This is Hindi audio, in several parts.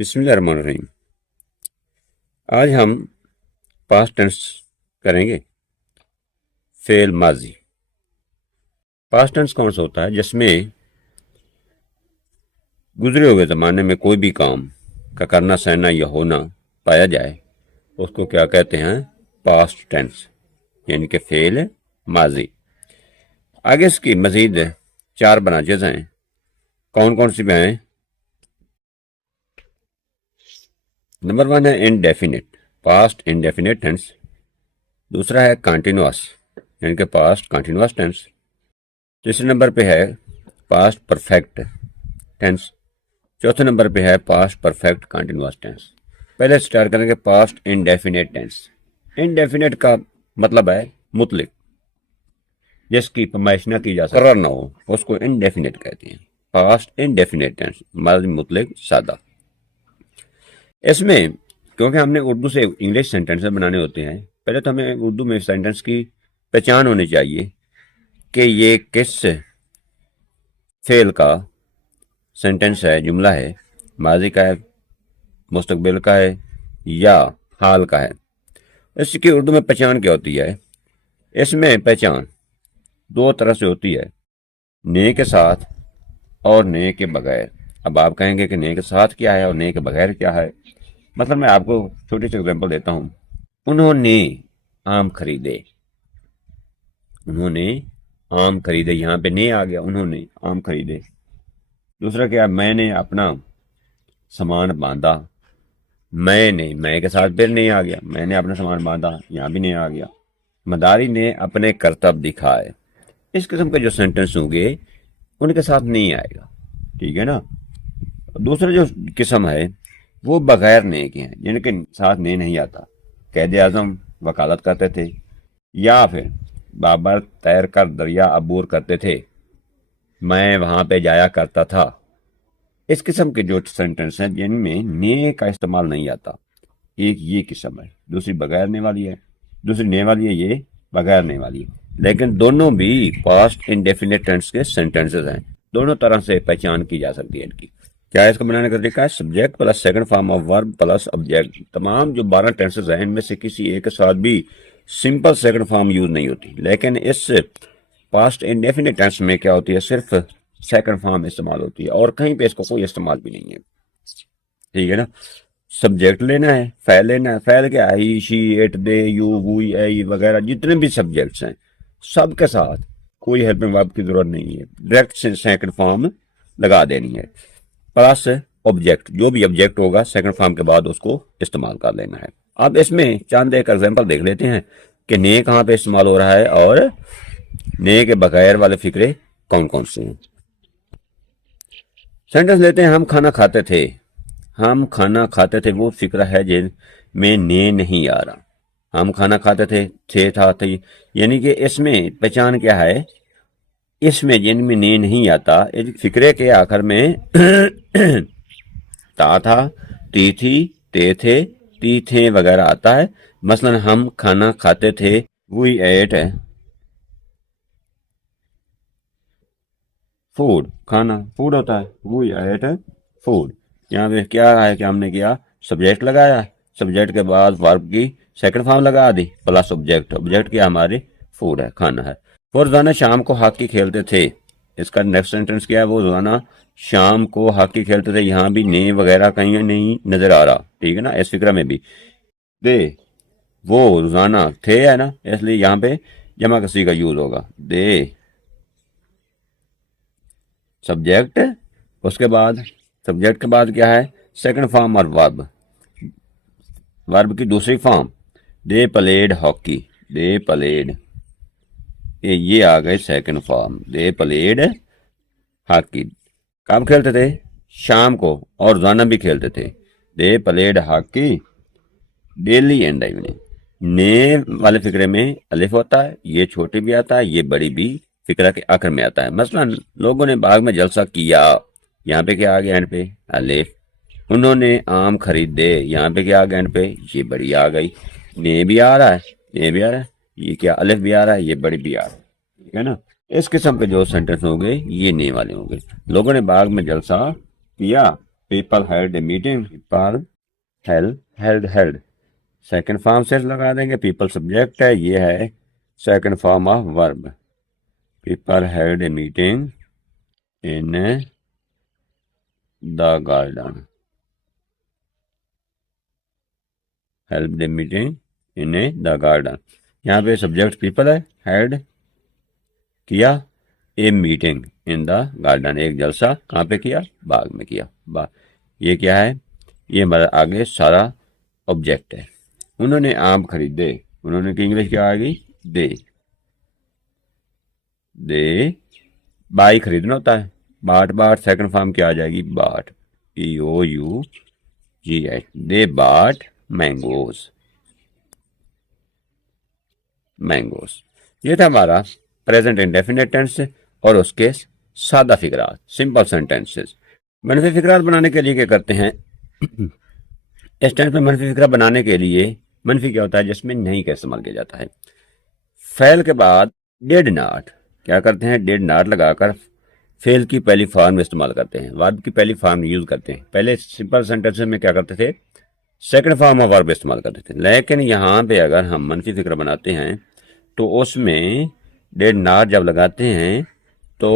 बिस्मिल्लाहिर्रहमानिर्रहीम। आज हम पास्ट टेंस करेंगे। फेल माजी। पास्ट टेंस कौन सा होता है? जिसमें गुजरे हुए ज़माने में कोई भी काम का करना, सहना या होना पाया जाए, उसको क्या कहते हैं? पास्ट टेंस, यानी कि फेल माजी। आगे इसकी मजीद 4 ब्रांचेज हैं। कौन कौन सी हैं? नंबर 1 है इनडेफिनिट, पास्ट इनडेफिनिट टेंस। दूसरा है कंटिन्यूअस, यानी कि पास्ट कंटिन्यूअस टेंस। तीसरे नंबर पे है पास्ट परफेक्ट टेंस। चौथे नंबर पे है पास्ट परफेक्ट कंटिन्यूअस टेंस। पहले स्टार्ट करेंगे पास्ट इनडेफिनिट टेंस। इनडेफिनिट का मतलब है मुतलिक, जिसकी फरमाइश न की जा सके, मुकर्रर ना हो, उसको इनडेफिनिट कहते हैं। पास्ट इनडेफिनिट टेंस मतलब मुतलिक, सादा। इसमें क्योंकि हमने उर्दू से इंग्लिश सेंटेंस बनाने होते हैं, पहले तो हमें उर्दू में सेंटेंस की पहचान होनी चाहिए कि ये किस फेल का सेंटेंस है, जुमला है, माजी का है, मुस्तकबिल का है या हाल का है। इसकी उर्दू में पहचान क्या होती है? इसमें पहचान 2 तरह से होती है, ने के साथ और ने के बगैर। अब आप कहेंगे कि ने के साथ क्या है और ने के बगैर क्या है? मतलब मैं आपको छोटी सी एग्जांपल देता हूं। उन्होंने आम खरीदे, उन्होंने आम खरीदे, यहां पे ने आ गया, उन्होंने आम खरीदे। दूसरा क्या? मैंने अपना सामान बांधा, मैं के साथ फिर नहीं आ गया, मैंने अपना सामान बांधा, यहां भी नहीं आ गया। मदारी ने अपने करतब दिखाए। इस किस्म के जो सेंटेंस होंगे उनके साथ नहीं आएगा, ठीक है ना। दूसरा जो किस्म है वो बगैर ने के हैं, जिनके साथ ने नहीं आता। कैद आजम वकालत करते थे, या फिर बाबर तैर कर दरिया अबूर करते थे, मैं वहां पे जाया करता था। इस किस्म के जो सेंटेंस हैं जिनमें ने का इस्तेमाल नहीं आता, एक ये किस्म है, दूसरी बगैर ने वाली है, दूसरी ने वाली है, ये बगैर ने वाली है। लेकिन दोनों भी पास्ट इंडेफिनिट टेंस के सेंटेंसेस हैं। दोनों तरह से पहचान की जा सकती है इनकी। क्या है इसको बनाने का तरीका? है subject plus second form of verb plus object. तमाम जो 12 टेंसेस हैं इनमें से किसी एक के साथ भी सिंपल सेकंड फॉर्म यूज नहीं होती, लेकिन इस पास्ट इंडेफिनिट टेंस में क्या होती है? सिर्फ सेकंड फॉर्म इस्तेमाल होती है और कहीं पे इसको कोई इस्तेमाल भी नहीं है, ठीक है ना। सब्जेक्ट लेना है, फैल लेना है। फैल क्या है? He, she, it, they, you, we, I वगैरह जितने भी सब्जेक्ट्स हैं सबके साथ कोई हेल्पिंग वर्ब की जरूरत नहीं है, डायरेक्ट सेकंड फॉर्म लगा देनी है। प्लस ऑब्जेक्ट, जो भी ऑब्जेक्ट होगा सेकंड फॉर्म के बाद उसको इस्तेमाल कर लेना है। अब इसमें चंद एक एग्जांपल देख लेते हैं कि ने कहाँ पे इस्तेमाल हो रहा है और ने के बगैर वाले फिक्रे कौन कौन से हैं। सेंटेंस लेते हैं, हम खाना खाते थे। हम खाना खाते थे वो फिक्रा है जिनमें ने नहीं आ रहा। हम खाना खाते थे था थी, यानी कि इसमें पहचान क्या है? इसमें जिनमें ने नहीं आता, इस फिक्रे के आखिर में ता था, ती थी, ते थे, ती थे वगैरह आता है। मसलन हम खाना खाते थे, वी एट फूड, खाना फूड होता है, वी एट फूड। यहाँ पे क्या है कि हमने किया? सब्जेक्ट लगाया, सब्जेक्ट के बाद वर्ब की सेकंड फॉर्म लगा दी प्लस ऑब्जेक्ट। ऑब्जेक्ट क्या हमारी? फूड है, खाना है। वो रोजाना शाम को हॉकी खेलते थे। इसका नेक्स्ट सेंटेंस क्या है? वो रोजाना शाम को हॉकी खेलते थे। यहाँ भी ने वगैरह कहीं नहीं नजर आ रहा, ठीक है ना। इस फिक्र में भी दे, वो रोजाना थे है ना, इसलिए यहाँ पे जमा कसी का यूज होगा, दे सब्जेक्ट। उसके बाद सब्जेक्ट के बाद क्या है? सेकंड फॉर्म और वर्ब, वर्ब की दूसरी form. They played hockey, they played, ये आ गए second form. They played hockey. कब खेलते थे? शाम को, और रोजाना भी खेलते थे। They played hockey daily and evening. ने वाले फिक्रे में अलिफ होता है, ये छोटी भी आता है, ये बड़ी भी फिक्रा के आखिर में आता है। मसलन लोगों ने बाग में जलसा किया, यहाँ पे क्या आ गया? एंड पे अलिफ। उन्होंने आम खरीदे, यहाँ पे क्या आ गया? एंड पे ये बड़ी आ गई। ने भी आ रहा है, ने भी आ रहा है, ये क्या अलिफ भी आ रहा है, ये बड़ी भी आ रहा है, ठीक है ना। इस किस्म के जो सेंटेंस होंगे ये ने वाले होंगे। लोगों ने बाग में जलसा किया, people held a meeting, people held. Second form से लगा देंगे, पीपल सब्जेक्ट है, ये है second form of verb. People held a meeting in the garden, help the meeting in the garden. यहाँ पे सब्जेक्ट पीपल है, हेड किया a meeting in the garden, एक जलसा कहाँ पे किया, बाग में किया। बाग, ये क्या है, ये हमारा आगे सारा ऑब्जेक्ट है। उन्होंने आम खरीदे, उन्होंने की इंग्लिश क्या आ गई, दे। दे बाई खरीदना होता है, बाट बाट सेकंड फॉर्म क्या आ जाएगी, बाट, POUGH, दे बाट मैंगोज, मैंगोज। ये था हमारा प्रेजेंट इंडेफिनिट टेंस और उसके सादा फिकरात, सिंपल सेंटेंसेस। मनफी फिकरात बनाने के लिए क्या करते हैं, इस टेंस में मनफी फिकरा बनाने के लिए मनफी क्या होता है, जिसमें नहीं का इस्तेमाल किया जाता है। फेल के बाद डिड नॉट क्या करते हैं, डिड नॉट लगाकर फेल की पहली फॉर्म इस्तेमाल करते हैं, वर्ब की पहली फॉर्म यूज करते हैं। पहले सिंपल सेंटेंसेस में क्या करते थे, सेकंड फॉर्म ऑफ वर्ब इस्तेमाल करते थे। लेकिन यहाँ पे अगर हम मनफी फिक्र बनाते हैं तो उसमें डिड नॉट जब लगाते हैं तो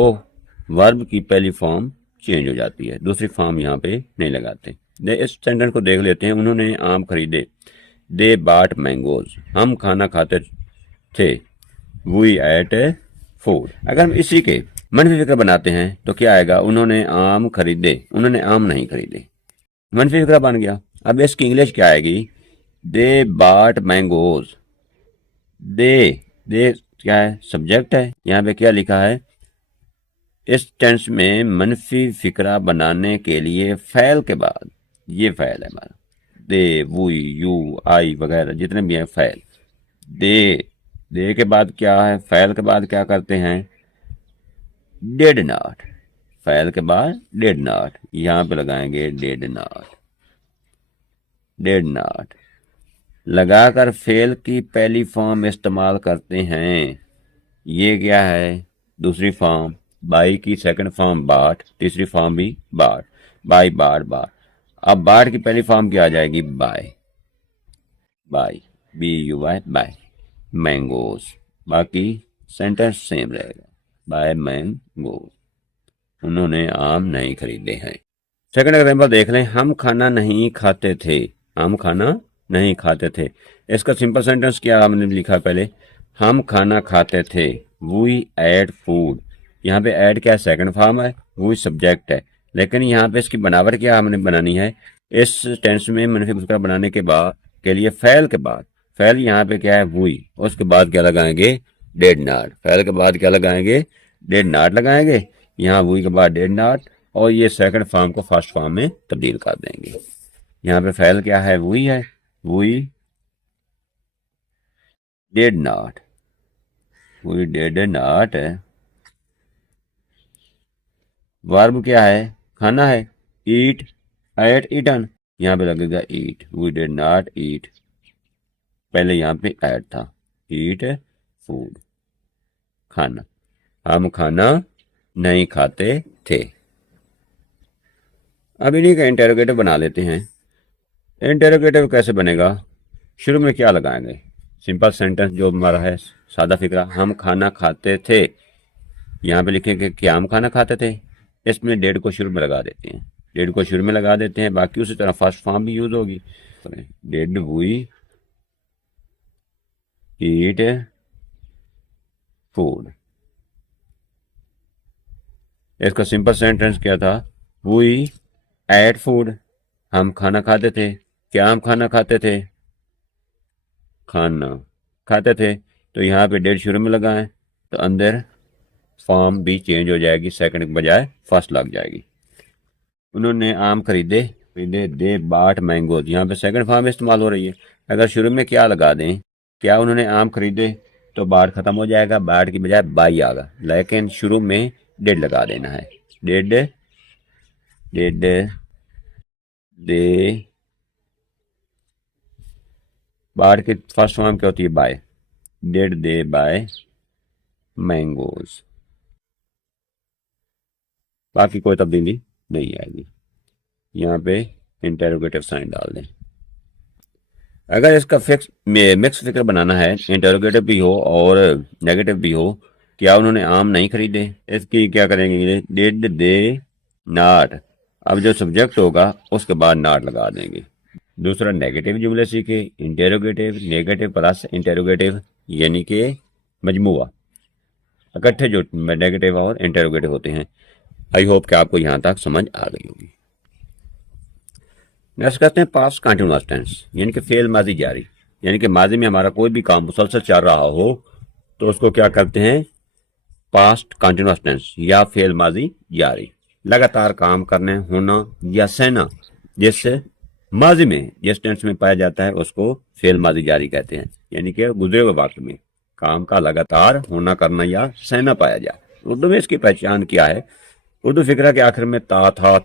वर्ब की पहली फॉर्म चेंज हो जाती है, दूसरी फॉर्म यहाँ पे नहीं लगाते। इस सेंटेंस को देख लेते हैं, उन्होंने आम खरीदे, दे बाट मैंगोज, हम खाना खाते थे, वी एट फूड। अगर हम इसी के मनफी फिक्र बनाते हैं तो क्या आएगा, उन्होंने आम खरीदे, उन्होंने आम नहीं खरीदे, मनफी फिक्रा बन गया। अब इसकी इंग्लिश क्या आएगी, दे बाट मैंगोज। दे क्या है, सब्जेक्ट है, यहाँ पे क्या लिखा है, इस टेंस में मनफी फिक्रा बनाने के लिए फैल के बाद, ये फैल है हमारा, दे, वुई, यू, आई वगैरह जितने भी हैं फैल, दे के बाद क्या है, फैल के बाद क्या करते हैं, डिड नॉट, फैल के बाद डिड नॉट, यहाँ पे लगाएंगे डिड नॉट, डिड नॉट लगाकर फेल की पहली फॉर्म इस्तेमाल करते हैं। ये क्या है, दूसरी फॉर्म, बाई की सेकंड फॉर्म बाट, तीसरी फॉर्म भी बाट, बाई बाट बाट। अब बाट की पहली फॉर्म क्या आ जाएगी, buy, buy, BUY, buy mangoes. बाकी सेंटेंस सेम रहेगा, बाय मैंगोज, उन्होंने आम नहीं खरीदे हैं। सेकंड एग्जाम्पल देख लें, हम खाना नहीं खाते थे, हम खाना नहीं खाते थे। इसका सिंपल सेंटेंस क्या हमने लिखा पहले, हम खाना खाते थे, वी एट फूड। यहाँ पे ऐड क्या है, सेकंड फॉर्म है, वी सब्जेक्ट है, लेकिन यहाँ पे इसकी बनावट क्या हमने बनानी है, इस टेंस में मनफी मुस्कुरा बनाने के बाद के लिए फैल के बाद, फैल यहाँ पे क्या है, वी, उसके बाद क्या लगाएंगे, डेड नॉट, फैल के बाद क्या लगाएंगे, डेड नॉट लगाएंगे, यहाँ वी के बाद डेड नॉट, और ये सेकंड फॉर्म को फर्स्ट फॉर्म में तब्दील कर देंगे। यहाँ पे फैल क्या है, वी है, we did not, we did not. Verb क्या है, खाना है, ईट, एट, ईटन, यहाँ पे लगेगा ईट, वी डिड नॉट ईट, पहले यहाँ पे एट था, ईट फूड, खाना, हम खाना नहीं खाते थे। अब इन्हीं का इंटेरोगेटिव बना लेते हैं। इंटेरोगेटिव कैसे बनेगा, शुरू में क्या लगाएंगे, सिंपल सेंटेंस जो हमारा है, सादा फिक्रा, हम खाना खाते थे, यहाँ पे लिखेंगे कि हम खाना खाते थे, इसमें डेड को शुरू में लगा देते हैं, डेड को शुरू में लगा देते हैं, बाकी उसी तरह फर्स्ट फॉर्म भी यूज होगी, डेड वी ईट फूड। इसका सिंपल सेंटेंस क्या था, वी एट फूड, हम खाना खाते थे, क्या हम खाना खाते थे, खाना खाते थे, तो यहाँ पे डेट शुरू में लगाएं तो अंदर फॉर्म भी चेंज हो जाएगी, सेकंड के बजाय फर्स्ट लग जाएगी। उन्होंने आम खरीदे, खरीदे, दे बाट मैंगोज, यहाँ पे सेकंड फॉर्म इस्तेमाल हो रही है। अगर शुरू में क्या लगा दें, क्या उन्होंने आम खरीदे, तो बाट खत्म हो जाएगा, बाट की बजाय बाई आगा, लेकिन शुरू में डेड लगा देना है, डेड, डेड दे, बाट की फर्स्ट फॉर्म क्या होती है, बाय, डेड दे बाय मैंगोज, बाकी कोई तब्दीली नहीं आएगी। यहाँ पे इंटेरोगेटिव साइन डाल दें। अगर इसका मिक्स फिक्र बनाना है, इंटेरोगेटिव भी हो और नेगेटिव भी हो, क्या उन्होंने आम नहीं खरीदे, इसकी क्या करेंगे, डिड दे नॉट। अब जो सब्जेक्ट होगा उसके बाद नॉट लगा देंगे। दूसरा नेगेटिव जुमले सीखे, इंटेरोगेटिव, नेगेटिव प्लस इंटेरोगेटिव यानी कि मजमुआ, इकट्ठे जो नेगेटिव और इंटेरोगेटिव होते हैं। आई होप कि आपको यहाँ तक समझ आ गई होगी। नेक्स्ट करते हैं पास्ट कंटिन्यूअस टेंस, यानी कि फेल माजी जारी, यानी कि माजी में हमारा कोई भी काम मुसलसल चल रहा हो तो उसको क्या करते हैं, पास्ट कंटिन्यूअस टेंस या फेल माजी जारी। लगातार काम करने, होना या सहना जिससे माजी में जिस टेंस में पाया जाता है उसको फेल माजी जारी कहते हैं, यानी कि गुजरे हुए वक्त में काम का लगातार होना, करना या सहना पाया जाए। उर्दू में इसकी पहचान क्या है, उर्दू फिक्रा के आखिर में ता था,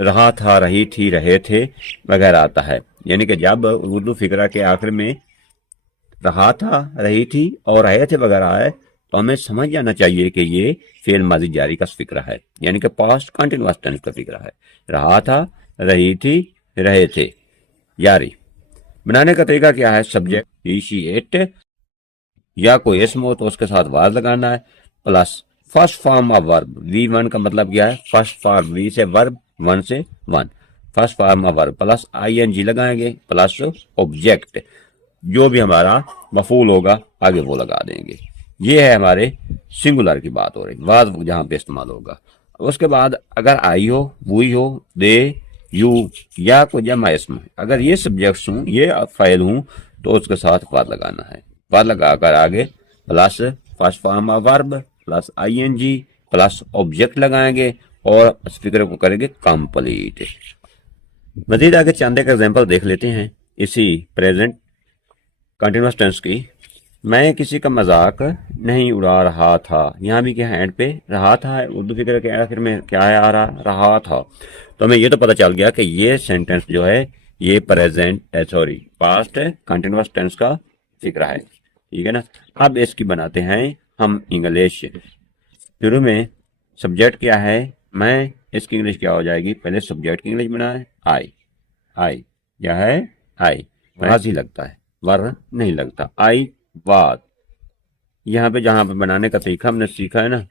रहा था, रही थी, रहे थे वगैरह आता है, यानी कि जब उर्दू फिक्रा के आखिर में रहा था, रही थी और रहे थे वगैरह है तो हमें समझ जाना चाहिए कि ये फेल माजी जारी का फिक्रा है, यानी कि पास्ट कंटिन्यूअस टेंस का फिक्रा है। रहा था, रही थी, रहे थे, जारी। बनाने का तरीका क्या है, सब्जेक्ट ही शी इट या कोई इसम हो तो उसके साथ वाज लगाना है, plus first form of verb. V one का मतलब क्या है, फर्स्ट फॉर्म, वी से वर्ब, वन से one, first form of verb plus ING लगाएंगे, प्लस ऑब्जेक्ट, जो भी हमारा मफूल होगा आगे वो लगा देंगे। ये है हमारे सिंगुलर की बात हो रही, वाज जहां पे इस्तेमाल होगा। उसके बाद अगर आई हो, वही हो, दे, यू या कोई जमा इसम, अगर ये सब्जेक्ट्स हूं, ये फाइल हूं तो उसके साथ वाद लगाना है। वाद लगाकर आगे plus first form of verb plus ING plus object लगाएंगे और इस फिक्र को करेंगे कंप्लीट। मजीद आगे चंद एक एग्जांपल देख लेते हैं इसी प्रेजेंट कंटिन्यूअस टेंस की। मैं किसी का मजाक नहीं उड़ा रहा था, यहाँ भी क्या है, एंड पे रहा था है, उर्दू फिक्र के आखिर में क्या है आ रहा था, तो हमें ये तो पता चल गया कि ये सेंटेंस जो है ये present sorry past continuous tense का फिक्रा है, ठीक है ना। अब इसकी बनाते हैं हम इंग्लिश। शुरू में सब्जेक्ट क्या है, मैं, इसकी इंग्लिश क्या हो जाएगी, पहले सब्जेक्ट की इंग्लिश बनाए, आई, आई क्या है, आई, वाज ही लगता है, वर नहीं लगता, आई वाज। यहाँ पे जहां पे बनाने का तरीका हमने सीखा है ना,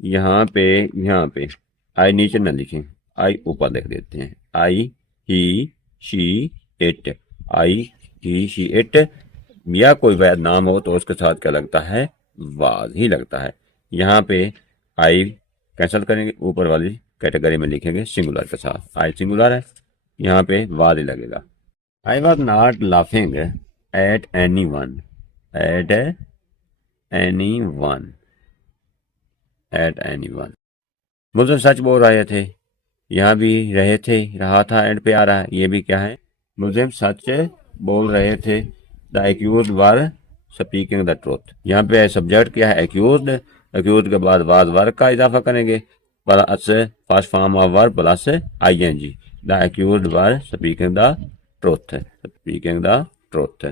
यहाँ पे आई नीचे न लिखें, आई ऊपर लिख देते हैं, I he she it, I he she it, या कोई वैध नाम हो तो उसके साथ क्या लगता है, वाज ही लगता है। यहाँ पे आई कैंसिल करेंगे, ऊपर वाली कैटेगरी में लिखेंगे सिंगुलर के साथ, आई सिंगुलर है, यहाँ पे वाज ही लगेगा। I was not laughing at any one, at any one, at any one. मुझे सच बोल रहे थे, यहाँ भी रहे थे, रहा था एंड पे आ रहा है, ये भी क्या है, मुझे सच बोल रहे थे। The accused were speaking the truth, यहाँ पे सब्जेक्ट क्या है, एक्यूज, एक्यूज के बाद वाज वर्ग का इजाफा करेंगे, plus first form of verb plus ING. The accused were speaking the truth, speaking the truth.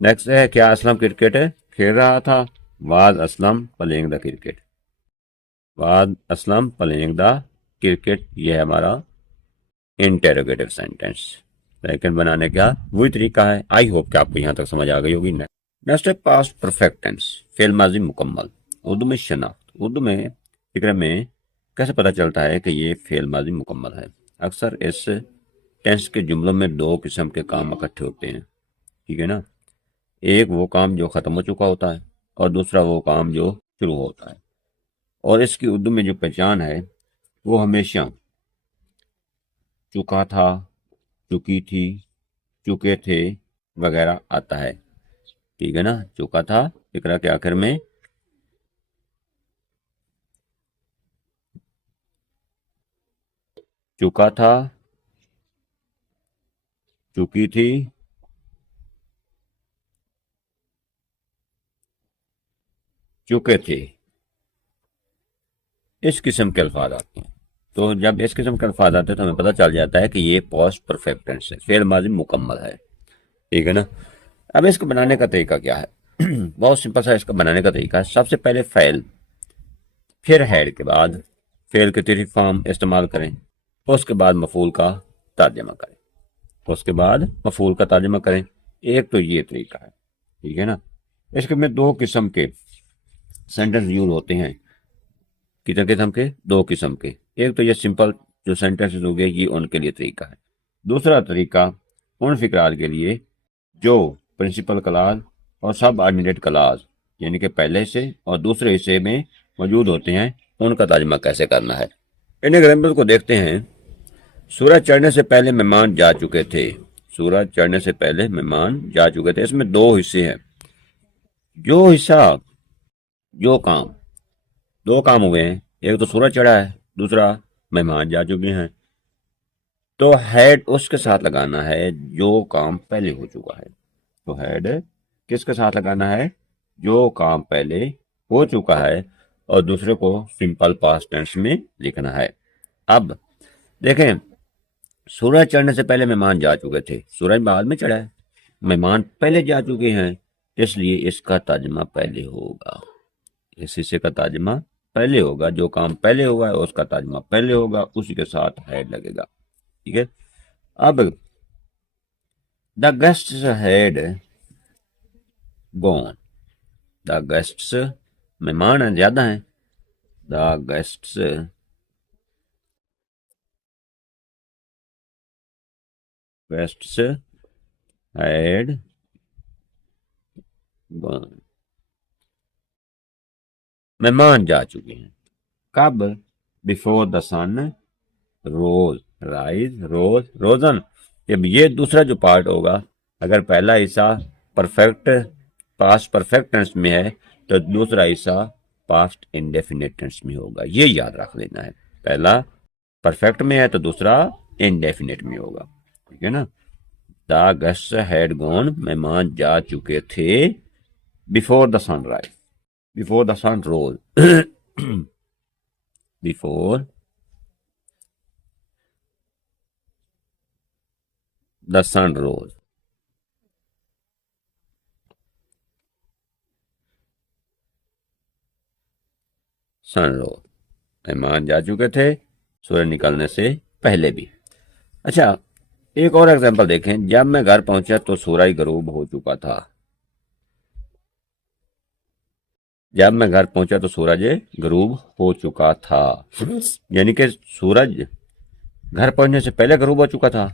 Next है क्या, असलम क्रिकेट खेल रहा था, was Aslam playing the cricket, was Aslam playing the cricket. ये है हमारा इंटेरोगेटिव सेंटेंस। लेकिन बनाने का वही तरीका है। आई होप कि आपको यहाँ तक समझ आ गई होगी। नेक्स्ट है पास्ट परफेक्ट टेंस, फेल माजी मुकम्मल। उर्दू में शनाख्त, उर्दू में फिक्र में कैसे पता चलता है कि ये फेल माजी मुकम्मल है। अक्सर इस टेंस के जुमलों में दो किस्म के काम इकट्ठे होते हैं, ठीक है ना। एक वो काम जो ख़त्म हो चुका होता है और दूसरा वो काम जो शुरू होता है। और इसकी उर्दू में जो पहचान है वो हमेशा चुका था, चुकी थी, चुके थे वगैरह आता है, ठीक है ना। चुका था फिक्रा के आखिर में चुका था, चुकी थी, चुके थे, इस किस्म के अल्फाज आते हैं। तो जब इस किस्म के अल्फाज आते हैं तो हमें पता चल जाता है कि ये पास्ट परफेक्ट टेंस है, फेल माजी मुकम्मल है, ठीक है ना। अब इसको बनाने का तरीका क्या है बहुत सिंपल सा इसका बनाने का तरीका है। सबसे पहले फेल, फिर हैड के बाद फेल के 3 फॉर्म इस्तेमाल करें, उसके बाद मफूल का तर्जमा करें। उसके बाद मफूल का तर्जमा करें। एक तो ये तरीका है, ठीक है ना। इसके में दो किस्म के सेंटेंस यूज होते हैं। कितने किस्म के? दो किस्म के। एक तो ये सिंपल जो सेंटेंसेस हो गए, ये उनके लिए तरीका है। दूसरा तरीका उन फिक्राल के लिए जो प्रिंसिपल क्लाज और सब ऑर्डिनेट क्लाज यानी कि पहले हिस्से और दूसरे हिस्से में मौजूद होते हैं, उनका तर्जमा कैसे करना है। इन एग्जाम्पल को देखते हैं। सूरज चढ़ने से पहले मेहमान जा चुके थे। सूरज चढ़ने से पहले मेहमान जा चुके थे। इसमें दो हिस्से हैं। जो हिस्सा, जो काम, दो काम हुए हैं। एक तो सूरज चढ़ा है, दूसरा मेहमान जा चुके हैं। तो हेड उसके साथ लगाना है जो काम पहले हो चुका है। तो हेड किसके साथ लगाना है? जो काम पहले हो चुका है, और दूसरे को सिंपल पास्ट टेंस में लिखना है। अब देखें, सूरज चढ़ने से पहले मेहमान जा चुके थे। सूरज बाद में चढ़ा है, मेहमान पहले जा चुके हैं, इसलिए इसका तर्जमा पहले होगा। इस हिस्से का तर्जमा पहले होगा। जो काम पहले हुआ है उसका तर्जमा पहले होगा, उसी के साथ हेड लगेगा, ठीक है। अब the guests had gone. The guests, मेहमान ज्यादा हैं। The guests guests had gone. मेहमान जा चुके हैं। कब? Before the sun rose, rise, rose, risen. अब ये दूसरा जो पार्ट होगा, अगर पहला हिस्सा परफेक्ट पास्ट परफेक्ट टेंस में है तो दूसरा हिस्सा पास्ट इंडेफिनिट टेंस में होगा। ये याद रख लेना है। पहला परफेक्ट में है तो दूसरा इंडेफिनिट में होगा, ठीक है ना। द गेस्ट्स हैड गॉन, मेहमान जा चुके थे। Before the sunrise, before the sun rose, before the sun rose. Sun rose, मेहमान जा चुके थे सूरज निकलने से पहले भी। अच्छा, एक और एग्जांपल देखें। जब मैं घर पहुंचा तो सूरज गरूब हो चुका था। जब मैं घर पहुंचा तो सूरज गरूब हो चुका था, यानी कि सूरज घर पहुंचने से पहले गरूब हो चुका था।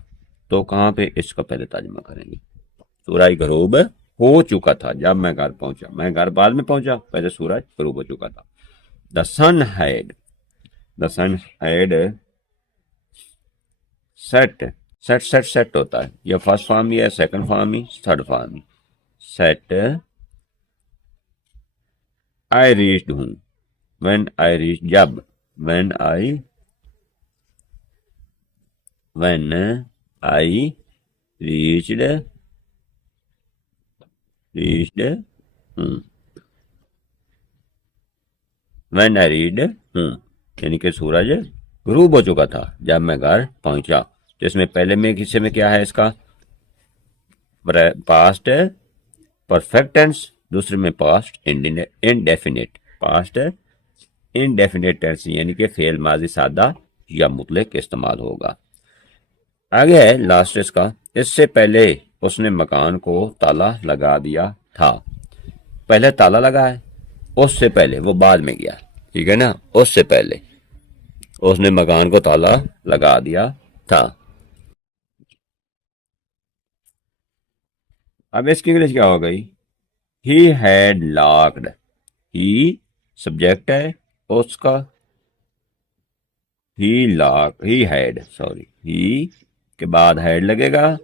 तो कहां पे इसका पहले तर्जुमा करेंगे? सूरज गरूब हो चुका था जब मैं घर पहुंचा। मैं घर बाद में पहुंचा, पहले सूरज गरूब हो चुका था। The sun had, the sun had set. Set set set होता है, या फर्स्ट फॉर्म ही है, सेकंड फॉर्म ही, थर्ड फॉर्म ही। सेट आई रीच्ड हूं। व्हेन आई रीच, जब, व्हेन आई रीच्ड हूं। व्हेन आई रीड हूं, यानी कि सूरज गरूब हो चुका था जब मैं घर पहुंचा। तो इसमें पहले में हिस्से में क्या है इसका? पास्ट परफेक्ट टेंस, दूसरे में past indefinite. Past indefinite tense यानी कि फेल माजी सादा या मुतलक इस्तेमाल होगा। आगे है लास्ट इसका। इससे पहले उसने मकान को ताला लगा दिया था। पहले ताला लगा है, उससे पहले, वो बाद में गया, ठीक है ना। उससे पहले उसने मकान को ताला लगा दिया था। अब इसकी इंग्लिश क्या हो गई? He had locked. He subject है उसका, ही हैड, सॉरी, ही के बाद हैड लगेगा,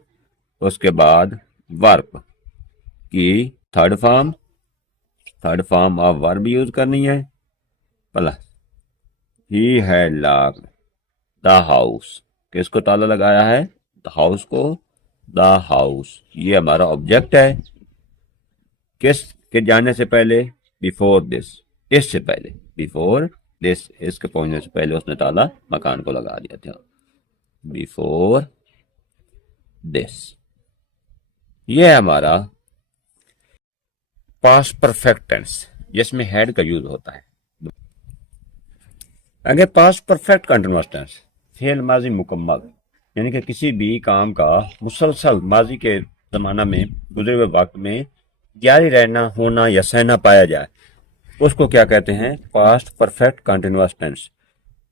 उसके बाद वर्ब की third form of verb use करनी है, plus he had locked the house. किसको ताला लगाया है? द हाउस को। द हाउस ये हमारा ऑब्जेक्ट है। किस के जाने से पहले? बिफोर दिस, इससे पहले, बिफोर दिस, इसके पहुंचने से पहले उसने ताला मकान को लगा दिया था। बिफोर दिस, ये हमारा पास्ट परफेक्ट टेंस जिसमें हेड का यूज होता है। आगे पास्ट परफेक्ट कंटीन्यूअस टेंस। फेल माजी मुकम्मल, यानी कि किसी भी काम का मुसलसल माजी के ज़माना में गुजरे हुए वक्त में जारी रहना, होना या सहना पाया जाए, उसको क्या कहते हैं? Past perfect continuous tense.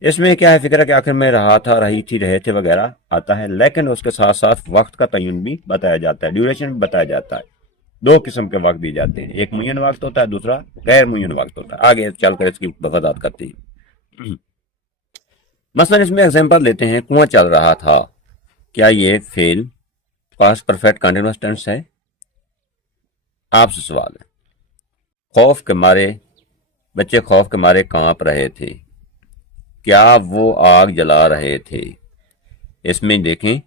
इसमें क्या है, फिक्र कि आखिर में रहा था, रही थी, रहे थे वगैरह आता है, लेकिन उसके साथ साथ वक्त का तयन भी बताया जाता है, ड्यूरेशन भी बताया जाता है। दो किस्म के वक्त दिए जाते हैं, एक मुय्यन वक्त होता है, दूसरा गैर मुय्यन वक्त होता है। आगे चलकर इसकी वजाहत करते हैं। मसलन इसमें एग्जांपल लेते हैं, कुआं चल रहा था, क्या ये फेल पास्ट परफेक्ट कंटिन्यूअस टेंस है? आपसे सवाल है। खौफ के मारे, बच्चे खौफ के मारे कांप रहे थे, क्या वो आग जला रहे थे? इसमें देखें,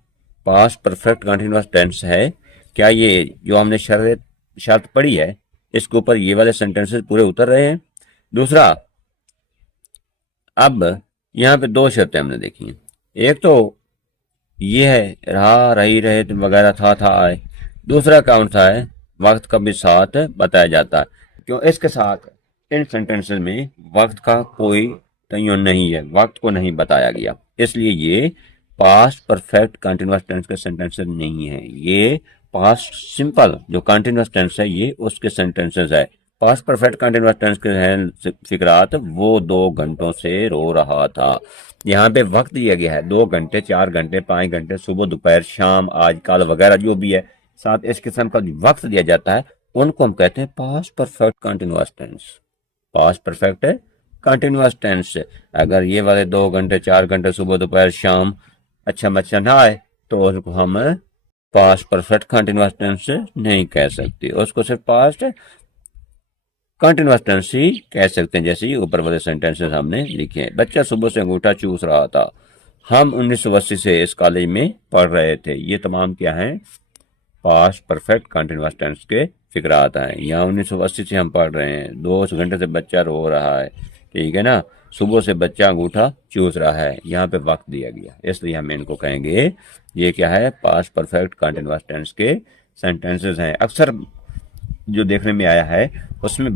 पास्ट परफेक्ट कंटिन्यूअस टेंस है, क्या ये जो हमने शर्त पढ़ी है इसके ऊपर ये वाले सेंटेंसेस पूरे उतर रहे हैं? दूसरा, अब यहाँ पे दो शर्तें हमने देखी हैं, एक तो ये है रहा, रही, रहे वगैरह, था आए। दूसरा कौन सा है? वक्त का भी साथ बताया जाता है। क्यों? इसके साथ इन सेंटेंसेस में वक्त का कोई तयन नहीं है, वक्त को नहीं बताया गया, इसलिए ये पास्ट परफेक्ट कंटिन्यूअस टेंस के सेंटेंसेस नहीं है। ये पास्ट सिंपल जो कंटिन्यूअस टेंस है ये उसके सेंटेंसेस है। पास्ट परफेक्ट कंटिन्यूअस टेंस के हैं फिक्रात, वो 2 घंटों से रो रहा था। यहाँ पे वक्त दिया गया है 2 घंटे, 4 घंटे, 5 घंटे, सुबह, दोपहर, शाम, आज, कल वगैरह जो भी है, साथ इस किस्म का जो वक्त दिया जाता है उनको हम कहते हैं past perfect continuous tense. Past perfect है कंटिन्यूअस टेंस। अगर ये वाले 2 घंटे, 4 घंटे, सुबह, दोपहर, शाम अच्छा ना आए तो उसको हम पास्ट परफेक्ट कंटिन्यूअस टेंस नहीं कह सकते, उसको सिर्फ पास्ट कंटिन्यूअस टेंस ही कह सकते हैं, जैसे ऊपर वाले सेंटेंसेस हमने लिखे हैं। बच्चा सुबह से अंगूठा चूस रहा था, हम 1980 से इस कॉलेज में पढ़ रहे थे। ये तमाम क्या हैं? पास्ट परफेक्ट कंटिन्यूअस टेंस के फिक्रात हैं। यहाँ 1980 से हम पढ़ रहे हैं, 2 घंटे से बच्चा रो रहा है, ठीक है ना, सुबह से बच्चा अंगूठा चूस रहा है, यहाँ पे वक्त दिया गया, इसलिए हम इनको कहेंगे ये क्या है? पास्ट परफेक्ट कंटिन्यूअस टेंस के सेंटेंसेस हैं। अक्सर जो देखने में आया है उसमें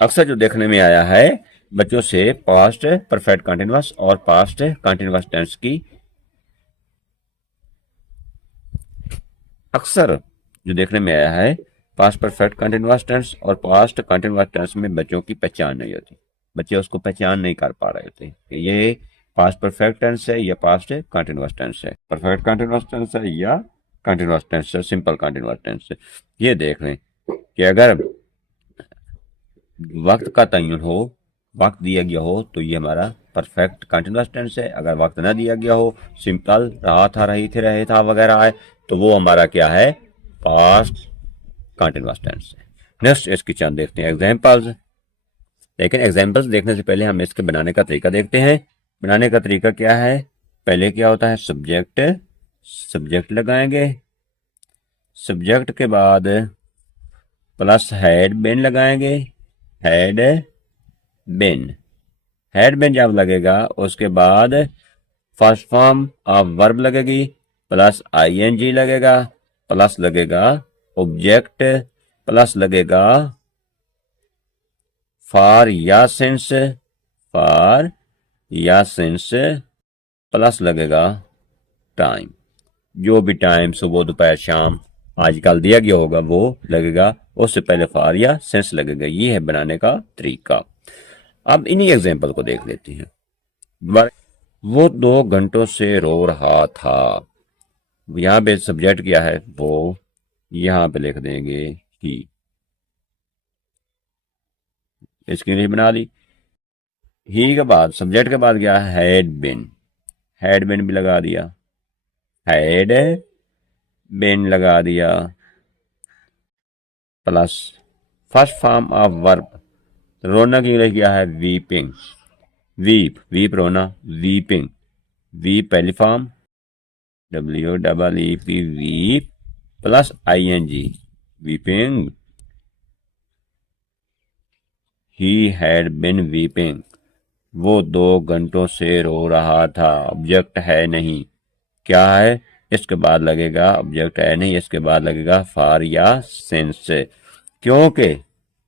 अक्सर जो देखने में आया है बच्चों से पास्ट परफेक्ट कंटिन्यूअस और पास्ट कंटिन्यूअस टेंस की अक्सर जो देखने में आया है पास्ट परफेक्ट कंटिन्यूअस टेंस और पास्ट कंटिन्यूअस टेंस में बच्चों की पहचान नहीं होती, बच्चे उसको पहचान नहीं कर पा रहे थे कि ये पास्ट परफेक्ट टेंस है या पास्ट कंटिन्यूअस टेंस है, परफेक्ट कंटिन्यूअस टेंस है या कंटिन्यूअस टेंस है, सिंपल कंटिन्यूअस टेंस है। ये देख लें कि अगर वक्त का तयन हो, वक्त दिया गया हो, तो ये हमारा परफेक्ट कंटिन्यूअस टेंस है। अगर वक्त ना दिया गया हो, सिंपल रहा था, रही थे, रहे था वगैरह है, तो वो हमारा क्या है? पास्ट कंटिन्यूअस टेंस है। नेक्स्ट इसकी चंद देखते हैं एग्जांपल्स। लेकिन एग्जांपल्स देखने से पहले हम इसके बनाने का तरीका देखते हैं। बनाने का तरीका क्या है? पहले क्या होता है? सब्जेक्ट लगाएंगे, सब्जेक्ट के बाद प्लस हैड बिन लगाएंगे, हैड बिन जब लगेगा उसके बाद फर्स्ट फॉर्म ऑफ वर्ब लगेगी, प्लस आईएनजी लगेगा, प्लस लगेगा ऑब्जेक्ट, प्लस लगेगा फॉर या सिंस, प्लस लगेगा टाइम। जो भी टाइम सुबह, दोपहर, शाम, आजकल दिया गया होगा वो लगेगा, उससे पहले फॉर या सिंस लगेगा। ये है बनाने का तरीका। अब इन्हीं एग्जाम्पल को देख लेते हैं। वो 2 घंटों से रो रहा था, यहाँ पे सब्जेक्ट क्या है? वो, यहाँ पे लिख देंगे ही, इसकी इंग्लिश बना ली। ही के बाद सब्जेक्ट के बाद क्या है? हैड बिन भी लगा दिया, हैड बिन लगा दिया, plus first form of verb, रोना की इंग्लिश क्या है? वीपिंग, वीप रोना, वीपिंग, वीप पहली form, WEEP, weep, plus ING, weeping. He had been weeping, वो 2 घंटों से रो रहा था। ऑब्जेक्ट है नहीं, क्या है? इसके बाद लगेगा ऑब्जेक्ट है नहीं, इसके बाद लगेगा फॉर या सिंस, क्योंकि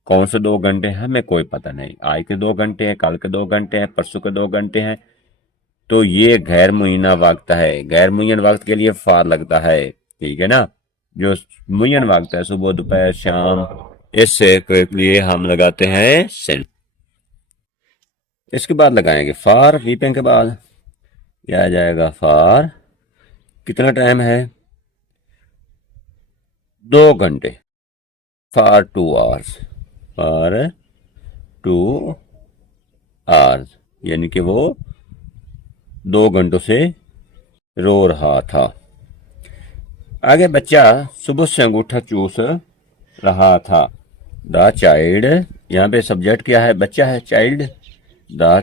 कौन से 2 घंटे हैं हमें कोई पता नहीं, आज के 2 घंटे हैं, कल के 2 घंटे हैं, परसों के 2 घंटे हैं। तो ये गैर मुय्यना वक्त है। गैर मुय्यन वक्त के लिए फार लगता है, ठीक है ना। जो मुय्यन वक्त है, सुबह दोपहर शाम, इससे के लिए हम लगाते हैं सिंस। इसके बाद लगाएंगे फार, वीपिंग के बाद यह आ जाएगा फार। कितना टाइम है? 2 घंटे, फार 2 आवर्स, फार 2 आवर्स, यानी कि वो 2 घंटों से रो रहा था। आगे बच्चा सुबह से अंगूठा चूस रहा था। द चाइल्ड, यहाँ पे सब्जेक्ट क्या है? बच्चा है, चाइल्ड। द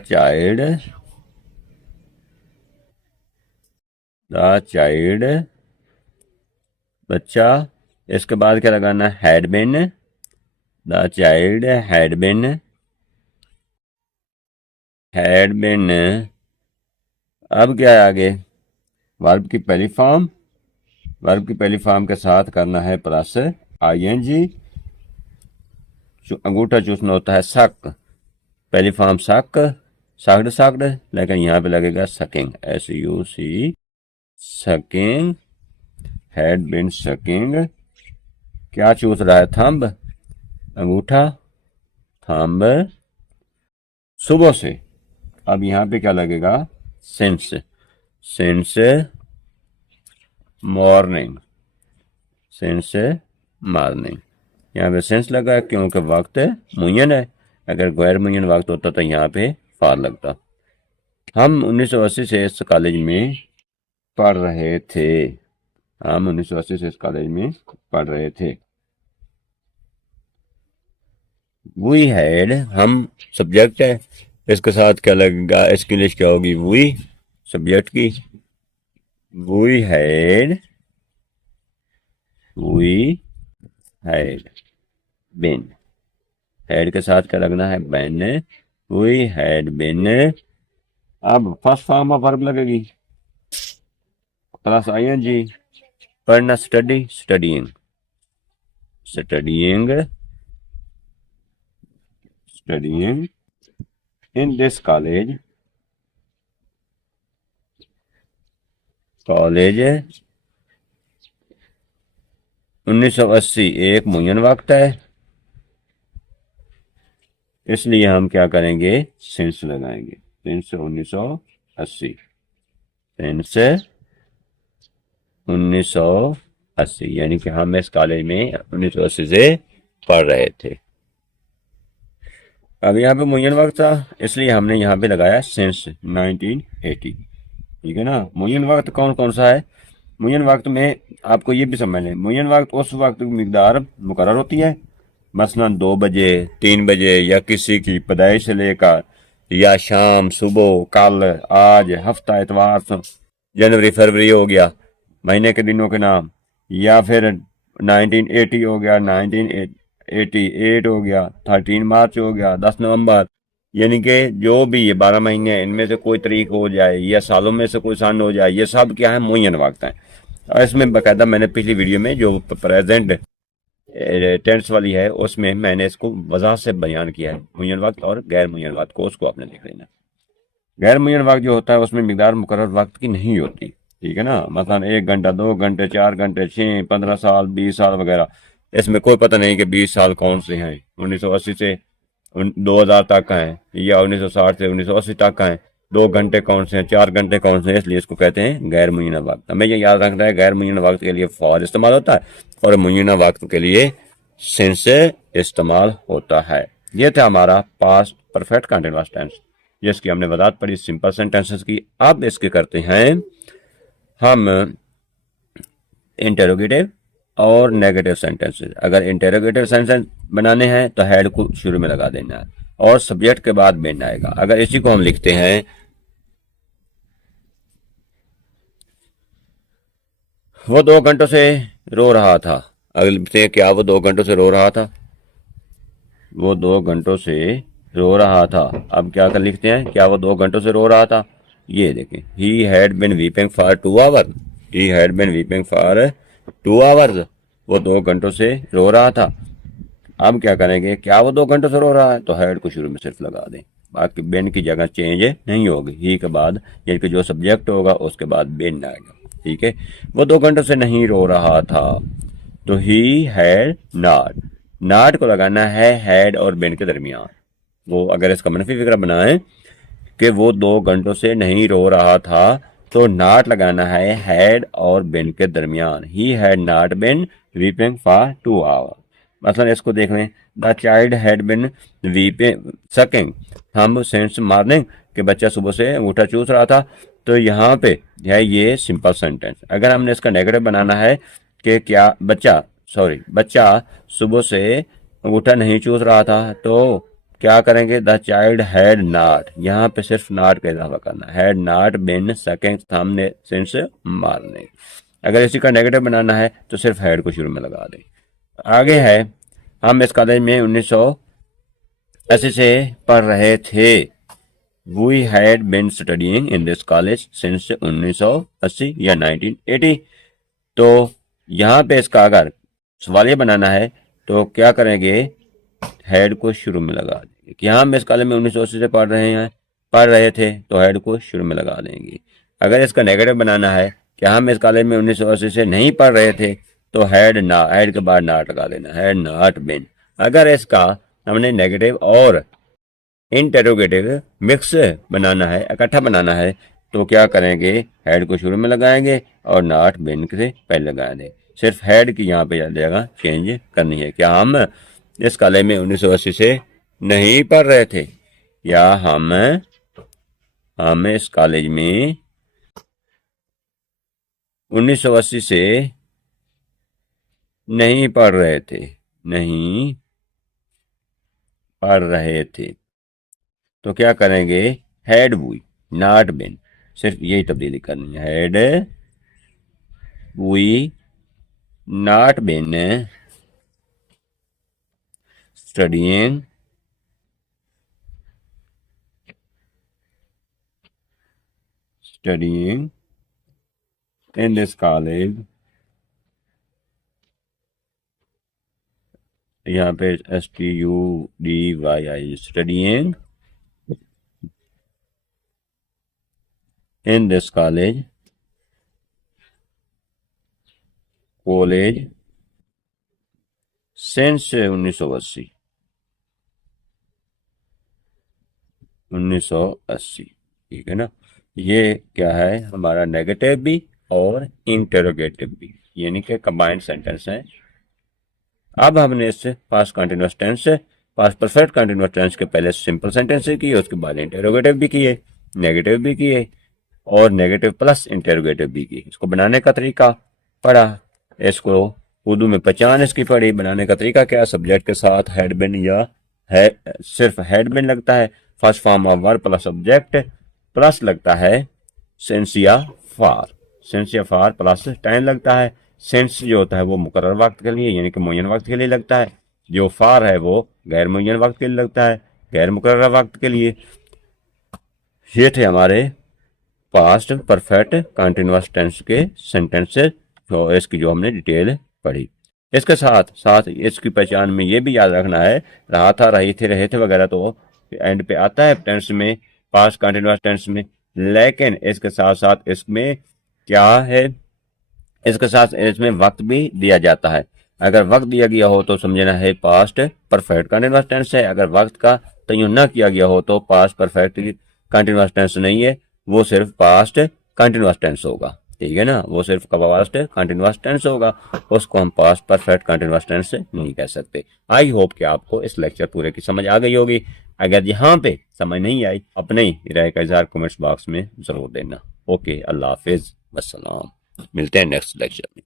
चाइल्ड बच्चा। इसके बाद क्या लगाना? Had been. The child had been, had been. अब क्या है आगे? वर्ब की पहली फॉर्म, वर्ब की पहली फॉर्म के साथ करना है प्लस ING। अंगूठा चूसना होता है सक, पहली फॉर्म सक, सक्ड सक्ड, लेकिन यहाँ पे लगेगा sucking, SUC, sucking, had been sucking. क्या चूस रहा है? थंब, अंगूठा, थंब, सुबह से। अब यहाँ पे क्या लगेगा? Since, since morning, since morning. यहाँ पे सेंस लगा है क्योंकि वक्त मुय्यन है। अगर गैर मुय्यन वक्त होता तो यहाँ पे फार लगता। हम 1980 से इस कॉलेज में पढ़ रहे थे। हम 1980 से इस कॉलेज में पढ़ रहे थे। वी हैड, हम सब्जेक्ट है, इसके साथ क्या लगेगा? इसकी इंग्लिश क्या होगी? वी, सब्जेक्ट की। वी हैड बिन, हैड के साथ क्या लगना है? बिन। We had been. अब फर्स्ट फॉर्म ऑफ वर्ब लगेगी प्लस ING। पढ़ना, study, studying, studying, studying in this college, college. 1980 एक मुय्यन वक्त है, इसलिए हम क्या करेंगे? सिंस लगाएंगे। सिंस 1980, सिंस 1980, यानी कि हम इस कॉलेज में 1980 से पढ़ रहे थे। अब यहाँ पे मुय्यन वक्त था, इसलिए हमने यहाँ पे लगाया सिंस 1980, ठीक है ना। मुय्यन वक्त कौन कौन सा है? मुय्यन वक्त में आपको ये भी समझ लें, मुय्यन वक्त उस वक्त की मिकदार मुकर्रर होती है, मसलन 2 बजे, 3 बजे, या किसी की पैदाइश से लेकर, या शाम, सुबह, कल, आज, हफ्ता, इतवार, जनवरी, फरवरी हो गया महीने के दिनों के नाम, या फिर 1980 हो गया, 1988 हो गया, 13 मार्च हो गया, 10 नवंबर। यानी कि जो भी ये 12 महीने हैं, इनमें से कोई तारीख हो जाए या सालों में से कोई सन हो जाए, ये सब क्या है? मुय्यन वक्त है। और इसमें बाकायदा मैंने पिछली वीडियो में जो प्रेजेंट टेंस वाली है उसमें मैंने इसको वजह से बयान किया है, मुय्यन वक्त और गैर मुय्यन वक्त को, उसको आपने देख लेना। गैर मुय्यन वक्त जो होता है उसमें मिकदार मुकर्रर वक्त की नहीं होती, ठीक है ना। मतलब 1 घंटा, 2 घंटे, 4 घंटे, 6, 15 साल, 20 साल वगैरह। इसमें कोई पता नहीं कि 20 साल कौन से हैं, 1980 से 2000 तक का है, या 1960 से 1980 तक का है। 2 घंटे कौन से हैं, 4 घंटे कौन से हैं, इसलिए इसको कहते हैं गैर मुय्यना वक्त। हमें ये याद रखना है, गैर मुय्यना वक्त के लिए फॉर इस्तेमाल होता है और मुय्यना वक्त के लिए सिंस इस्तेमाल होता है। ये था हमारा पास्ट परफेक्ट कंटीन्यूअस टेंस, जिसकी हमने वजाहत पढ़ी सिंपल सेंटेंसेस की। अब इसके करते हैं हम इंटेरोगेटिव और नेगेटिव सेंटेंसेस। अगर इंटेरोगेटिव सेंटेंस बनाने हैं तो हेड को शुरू में लगा देना है और सब्जेक्ट के बाद बिन आएगा। अगर इसी को हम लिखते हैं, वो 2 घंटों से रो रहा था। अगर लिखते हैं क्या वो 2 घंटों से रो रहा था, वो 2 घंटों से रो रहा था। अब क्या कर लिखते हैं, क्या वो 2 घंटों से रो रहा था। ये देखें, he had been weeping for 2 hours, he had been weeping for 2 hours, वो 2 घंटों से रो रहा था। अब क्या करेंगे, क्या वो 2 घंटे से रो रहा है, तो हैड को शुरू में सिर्फ लगा दें, बाकी बिन की जगह चेंज नहीं होगी। ही के बाद यानी कि जो सब्जेक्ट होगा उसके बाद बिन आएगा। ठीक है, वो 2 घंटों से नहीं रो रहा था, तो ही हैड नॉट, नॉट को लगाना है हैड और बिन के दरमियान। वो अगर इसका मनफी फिक्रा बनाए कि वो 2 घंटों से नहीं रो रहा था, तो नॉट लगाना है हैड और बिन के दरमियान। He had not been weeping for 2 hour. मतलब इसको देख लें, the child had been weeping सकिंग हम सेंस मॉर्निंग, कि बच्चा सुबह से अंगूठा चूस रहा था। तो यहाँ पे है ये सिंपल सेंटेंस। अगर हमने इसका नेगेटिव बनाना है कि क्या बच्चा सुबह से अंगूठा नहीं चूस रहा था, तो क्या करेंगे, द चाइल्ड हैड नॉट, यहाँ पे सिर्फ नॉट का इजाफा करना, had not bin sucking thumb since morning. अगर इसी का नेगेटिव बनाना है तो सिर्फ हैड को शुरू में लगा दें। आगे है, हम इस कॉलेज में 1980 से पढ़ रहे थे। We had been studying in this college since 1980 या 1980। तो यहाँ पे इसका अगर सवालिया बनाना है तो क्या करेंगे, हेड को शुरू में लगा देंगे कि हम इस कॉलेज में 1980 से पढ़ रहे थे, तो हेड को शुरू में लगा देंगे। अगर इसका नेगेटिव बनाना है कि हम इस कॉलेज में 1980 से नहीं पढ़ रहे थे, तो हेड के बाद नॉट लगा देना, हैड नॉट बिन। अगर इसका हमने नेगेटिव और इंटेरोगेटिव मिक्स बनाना है, इकट्ठा बनाना है, तो क्या करेंगे, हेड को शुरू में लगाएंगे और नॉट बिन से पहले लगाएंगे। सिर्फ हेड की यहाँ पे जगह चेंज करनी है। क्या हम इस कॉलेज में 1980 से नहीं पढ़ रहे थे, या हम इस कॉलेज में 1980 से नहीं पढ़ रहे थे। तो क्या करेंगे, हैड वी नॉट बिन, सिर्फ यही तब्दीली करनी है, had we not been studying in this college, यहाँ पे STUDYI studying in this college since 1980। ठीक है ना, ये क्या है हमारा, नेगेटिव भी और इंटेरोगेटिव भी, यानी कि कंबाइंड सेंटेंस है। अब हमने इससे पास्ट कंटिन्यूअस टेंस से पास्ट परफेक्ट कंटिन्यूअस टेंस के पहले सिंपल सेंटेंस किए, उसके बाद इंटेरोगेटिव भी किए, नेगेटिव भी किए और नेगेटिव प्लस इंटेरोगेटिव भी किए। इसको बनाने का तरीका पढ़ा, इसको उर्दू में पहचान इसकी पढ़ी। बनाने का तरीका क्या, सब्जेक्ट के साथ हेड बिन या है सिर्फ हेड बिन लगता है, first form of verb plus subject, plus लगता है सेंस या फार प्लस टाइम लगता है। सेंस जो होता है वो मुकर्रर वक्त के लिए यानी कि मुय्यन वक्त के लिए लगता है, जो फार है वो गैर मुय्यन वक्त के लिए लगता है, गैर मुकर्रर वक्त के लिए। ये थे हमारे पास्ट परफेक्ट कंटिन्यूअस टेंस के सेंटेंसेस, तो इसकी जो हमने डिटेल पढ़ी। इसके साथ साथ इसकी पहचान में ये भी याद रखना है, रहा था, रही थे, रहे थे वगैरह तो एंड पे आता है टेंस में, पास्ट कंटिन्यूअस टेंस में, लेकिन इसके साथ साथ इसमें क्या है, इसके साथ इसमें वक्त भी दिया जाता है। अगर वक्त दिया गया हो तो समझना है पास्ट परफेक्ट कंटिन्यूअस टेंस है, अगर वक्त का तयन न किया गया हो तो पास्ट परफेक्ट कंटिन्यूअस टेंस नहीं है, वो सिर्फ पास्ट कंटिन्यूअस टेंस होगा। ठीक है ना, वो सिर्फ पास्ट कंटिन्यूअस टेंस होगा, उसको हम पास्ट परफेक्ट कंटिन्यूअस टेंस नहीं कह सकते। आई होप कि आपको इस लेक्चर पूरे की समझ आ गई होगी। अगर यहाँ पे समझ नहीं आई, अपने ही राय का इजहार कमेंट्स बॉक्स में जरूर देना। ओके, अल्लाह हाफिज, वस्सलाम, मिलते हैं नेक्स्ट लेक्चर में।